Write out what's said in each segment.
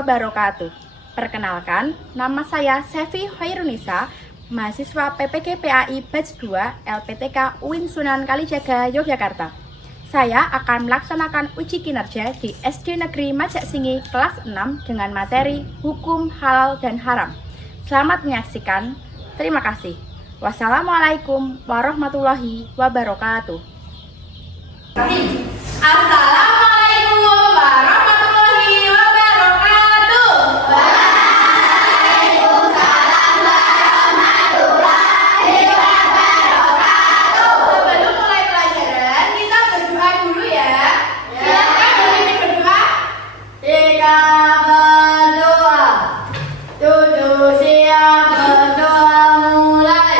wabarakatuh. Perkenalkan, nama saya Sevi Hoirunisa, mahasiswa PPG PAI Batch 2 LPTK UIN Sunan Kalijaga, Yogyakarta. Saya akan melaksanakan uji kinerja di SD Negeri Majak Singi kelas 6 dengan materi Hukum Halal dan Haram. Selamat menyaksikan. Terima kasih. Wassalamualaikum warahmatullahi wabarakatuh. Assalamualaikum warahmatullahi wabarakatuh. Waalaikumsalam warahmatullahi wabarakatuh. Sebelum mulai pelajaran, kita berdoa dulu ya. Silakan dipimpin berdoa. Kita berdoa. Duduk siap berdoa mulai.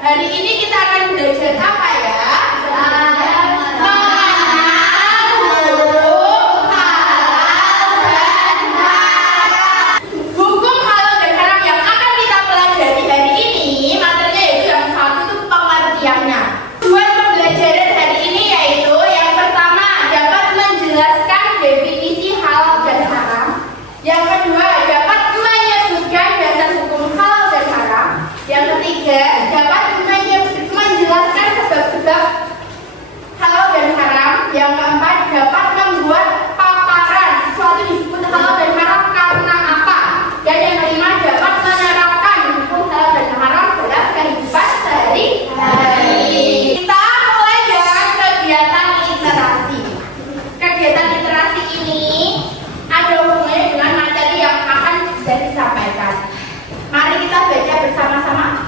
Hari ini kita akan belajar apa ya? Mengenal hukum halal dan haram. Hukum halal dan haram yang akan kita pelajari hari ini, materinya yaitu yang satu itu pengertiannya. Tujuan pembelajaran hari ini yaitu yang pertama dapat menjelaskan definisi halal dan haram. Yang kedua dapat menyebutkan dasar hukum halal dan haram. Yang ketiga dapat menjelaskan sebab-sebab halal dan haram. Yang keempat dapat membuat paparan sesuatu disebut halal dan haram karena apa. Dan yang kelima dapat menerapkan hukum halal dan haram dalam kehidupan sehari-hari. Kita mulai dengan kegiatan literasi. Kegiatan literasi ini ada hubungannya dengan materi yang akan bisa disampaikan. Mari kita baca bersama-sama.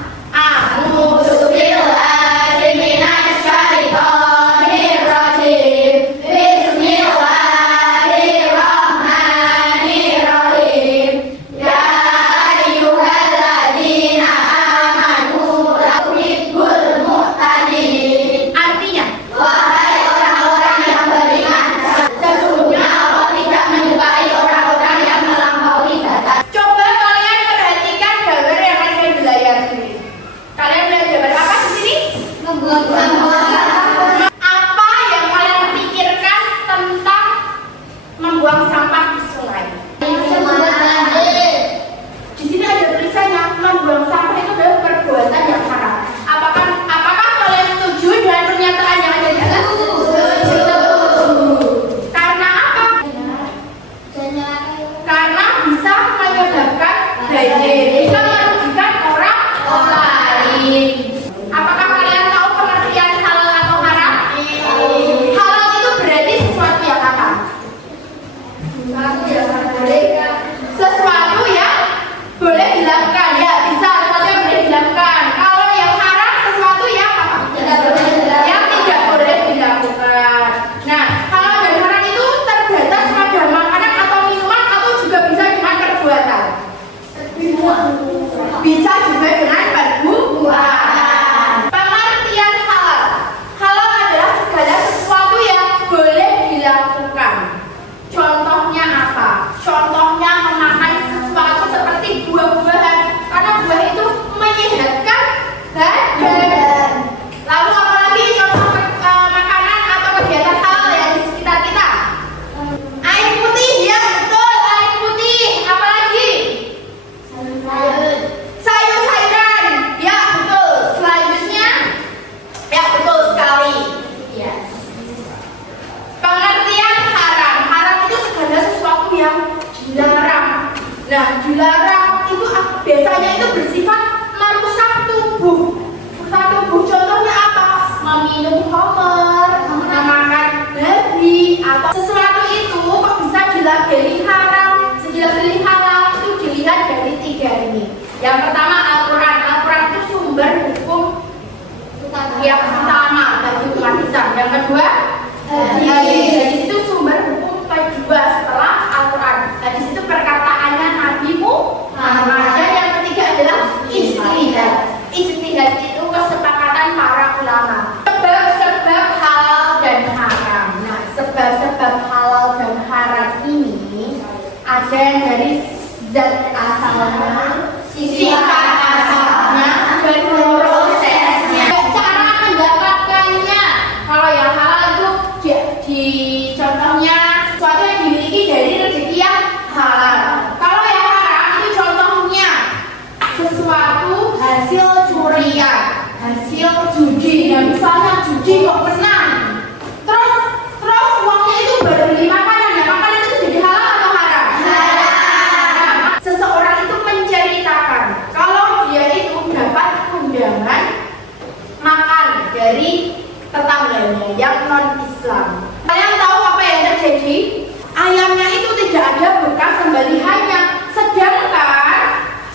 Apa yang kalian pikirkan tentang membuang sampah di sungai? Di sini ada tulisannya membuang sampah itu adalah perbuatan yang haram. Apakah kalian setuju dengan pernyataan yang ada di atas? Setuju. Karena apa? Karena bisa menyebabkan banjir, bisa merugikan orang lain. Apakah kalian tahu pengertian halal atau haram? Halal itu berarti sesuatu yang apa? Sesuatu yang boleh dilakukan. Ya, bisa sesuatu yang boleh dilakukan. Kalau yang haram sesuatu yang apa? Yang tidak boleh dilakukan. Nah, halal dan haram itu terbatas pada makanan atau minuman atau juga bisa dengan perbuatan. Bisa juga dengan perbuatan. Pengertian halal. Halal adalah segala sesuatu yang boleh dilakukan. Contoh Yang pertama Al-Quran. Al-Quran itu sumber hukum yang pertama bagi umat Islam. Yang kedua hadis itu sumber hukum kedua setelah Al-Quran. Hadis itu perkataannya Nabi Muhammad. Dan yang ketiga adalah ijtihad. Ijtihad itu kesepakatan para ulama. Sebab-sebab halal dan haram. Nah, sebab-sebab halal dan haram ini ada yang dari zat asalnya, sifat asalnya, dan prosesnya. Cara mendapatkannya, kalau yang halal itu di contohnya sesuatu yang dimiliki dari rezeki yang halal. Kalau yang haram itu contohnya sesuatu hasil curian, hasil judi. Nah, misalnya judi kok menang, terus uangnya itu baru beli makanan. Nah, makanan itu jadi halal atau haram? Haram. Seseorang itu menceritakan kalau dia itu dapat undangan makan dari tetangganya yang non Islam. Kalian tahu apa yang terjadi? Ayamnya itu tidak ada bekas sembelihannya, sedangkan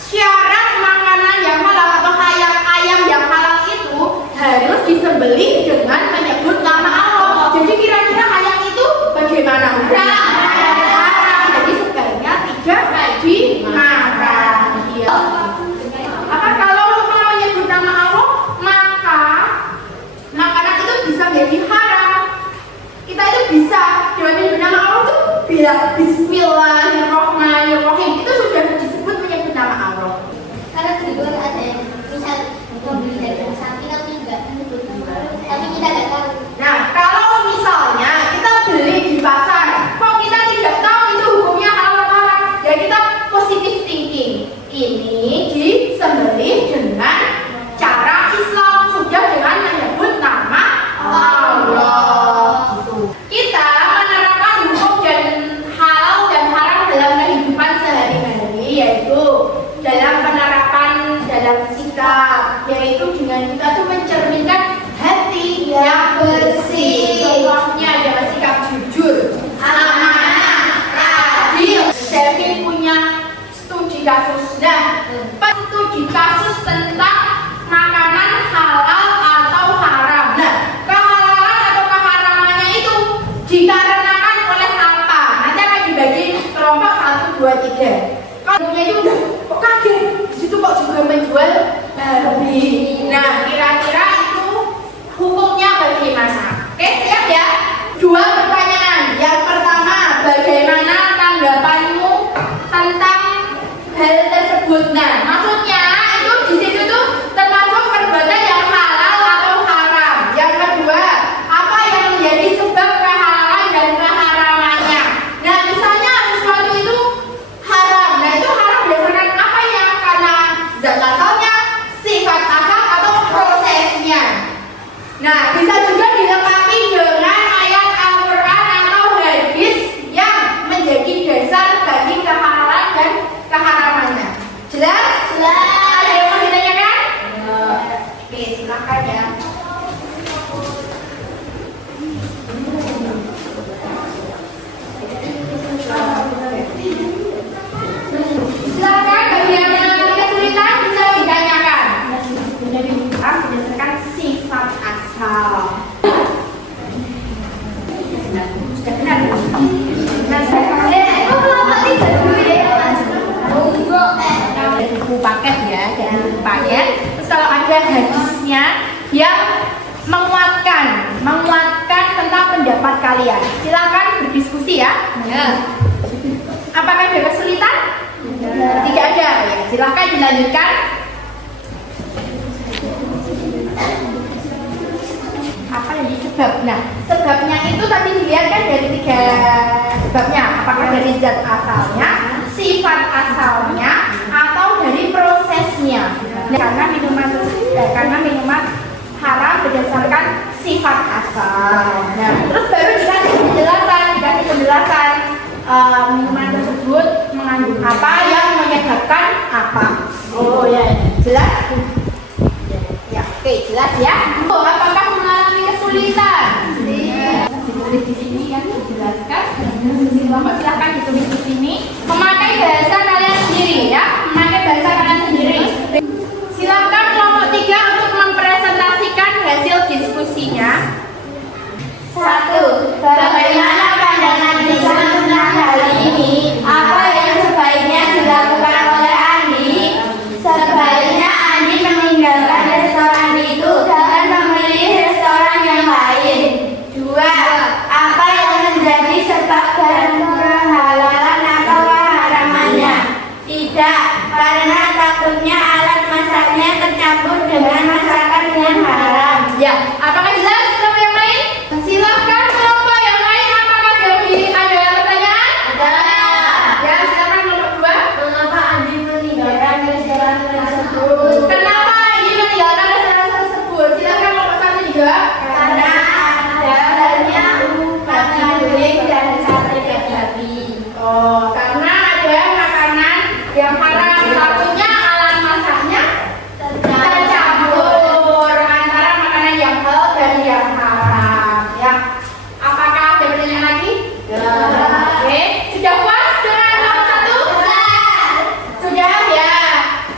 syarat makanan yang halal atau ayam yang halal itu harus disembelih dengan menyebut nama Allah. Jadi kira-kira ayam itu bagaimana? Haram. Jadi sebaiknya tidak dimakan. Apa kalau menyebut nama Allah, maka makanan itu bisa menjadi haram. Kita itu bisa dengan menyebut nama Allah itu bilang Bismillahirrahmanirrahim, itu sudah disebut menyebut nama Allah. Karena di luar ada yang misal membeli dari samping tapi enggak menyebut nama, tapi kita nggak tahu. Nah, kalau misalnya kita beli di pasar, kok kita tidak tahu itu hukumnya halal atau haram, ya kita positive thinking. Ini disembelih dengan cara Islam, sudah dengan menyebut nama Allah. Kita menerapkan hukum dan halal dan haram dalam kehidupan sehari-hari, yaitu dalam penerapan dalam sikap, yaitu dengan kita tuh mencerminkan hati yang bersih. Contohnya adalah sikap jujur, amanah, adil. Saya punya studi kasus. Nah, studi kasus tentang makanan halal atau haram. Nah, kehalalan atau keharamannya itu dikarenakan oleh apa? Nanti akan dibagi kelompok 1, 2, 3. Kalau itu udah kok kaget, disitu kok juga menjual babi. Nah, kira-kira itu hukumnya bagaimana? Oke, siap ya? 2 pertanyaan. Yang pertama, bagaimana tanggapanmu tentang hal tersebut? Nah, maksudnya itu di situ tuh termasuk perbuatan yang halal atau haram. Yang kedua, apa yang menjadi sebab kehalalan dan keharamannya? Nah, misalnya sesuatu itu haram. Nah, itu haram berdasarkan apa ya? Karena zat asalnya, sifat asal atau prosesnya. Nah, bisa juga dilengkapi dengan ayat Al-Quran atau hadis yang menjadi dasar bagi kehalalan dan keharamannya. Jelas? Jelas. Ada yang mau ditanyakan? Oke, silakan ya. Silakan, bagi yang mengalami kesulitan bisa ditanyakan. Berdasarkan sifat asal. Sudah benar. Nah, dari buku paket ya, dari buku paket. Terus kalau ada hadisnya yang menguatkan tentang pendapat kalian, silakan berdiskusi ya. Apakah ada kesulitan? Tidak ada ya. Silakan dilanjutkan. Apa yang sebab? Nah, sebabnya itu tadi dilihat kan dari 3 sebabnya. Apakah dari zat asalnya, sifat asalnya, atau dari prosesnya? Nah, karena minuman haram berdasarkan sifat asal. Nah, terus baru dikasih penjelasan minuman tersebut mengandung apa, yang menyebabkan apa. Oh ya, jelas? Ya, oke, jelas ya. Oh, apakah mengalami kesulitan? Ditulis di sini ya, dijelaskan. Silahkan ditulis di sini. Memakai bahasa kalian sendiri ya. Kenapa ini meninggalkan restoran tersebut? Silakan kelompok 1 juga. Karena ada adanya babi goreng dan sate babi. Oh, karena ada makanan yang haram. Takutnya alat masaknya tercampur antara makanan yang halal dan yang haram. Ya. Apakah ada pertanyaan lagi? Oke, sudah puas dengan nomor 1? Sudah ya.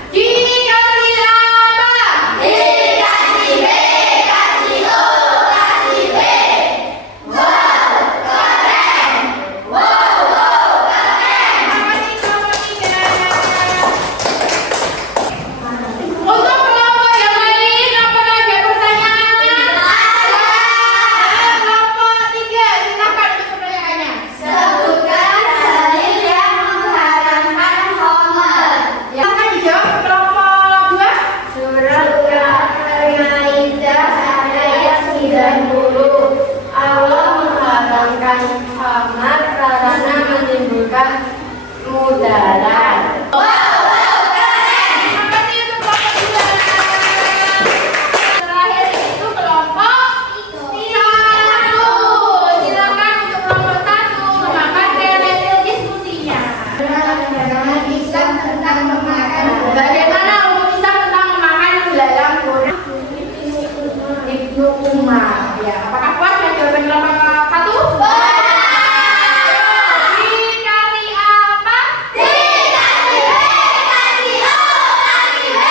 Dikasih apa? Dikasih B, kasih O, kasih B. Wow, keren. Wow, keren. Terima kasih kelompok 3. Untuk kelompok yang lain, apakah ada pertanyaan? Kelompok 3, silakan untuk pertanyaannya. Sebutkan dalil yang mengharamkan homer. Silakan dijawab kelompok 2. Surat Al-Maidah ayat 90. Allah mengharamkan homer karena menimbulkan mudarat. Terima kasih untuk kelompok 2. Terakhir itu kelompok 1. Silakan untuk kelompok 1 memakan hasil diskusinya. Islam tentang memakan Bagaimana umum Islam tentang memakan belalang goreng? Ibnu Umar. Ya, apakah puas dengan jawaban kelompok 1? Dikasih apa? Dikasih B, kasih O, kasih B.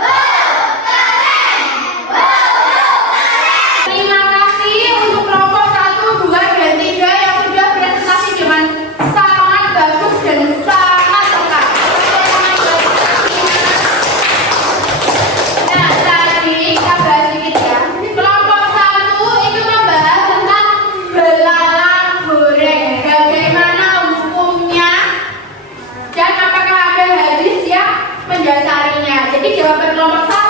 Wow, keren. Terima kasih untuk kelompok 1, 2, dan 3 yang sudah presentasi dengan sangat bagus dan sangat lengkap. Nah, tadi kita bahas sedikit ya. Kelompok 1 itu membahas tentang belalang goreng. Bagaimana hukumnya dan apakah ada hadis yang mendasarinya. Jadi jawaban kelompok 1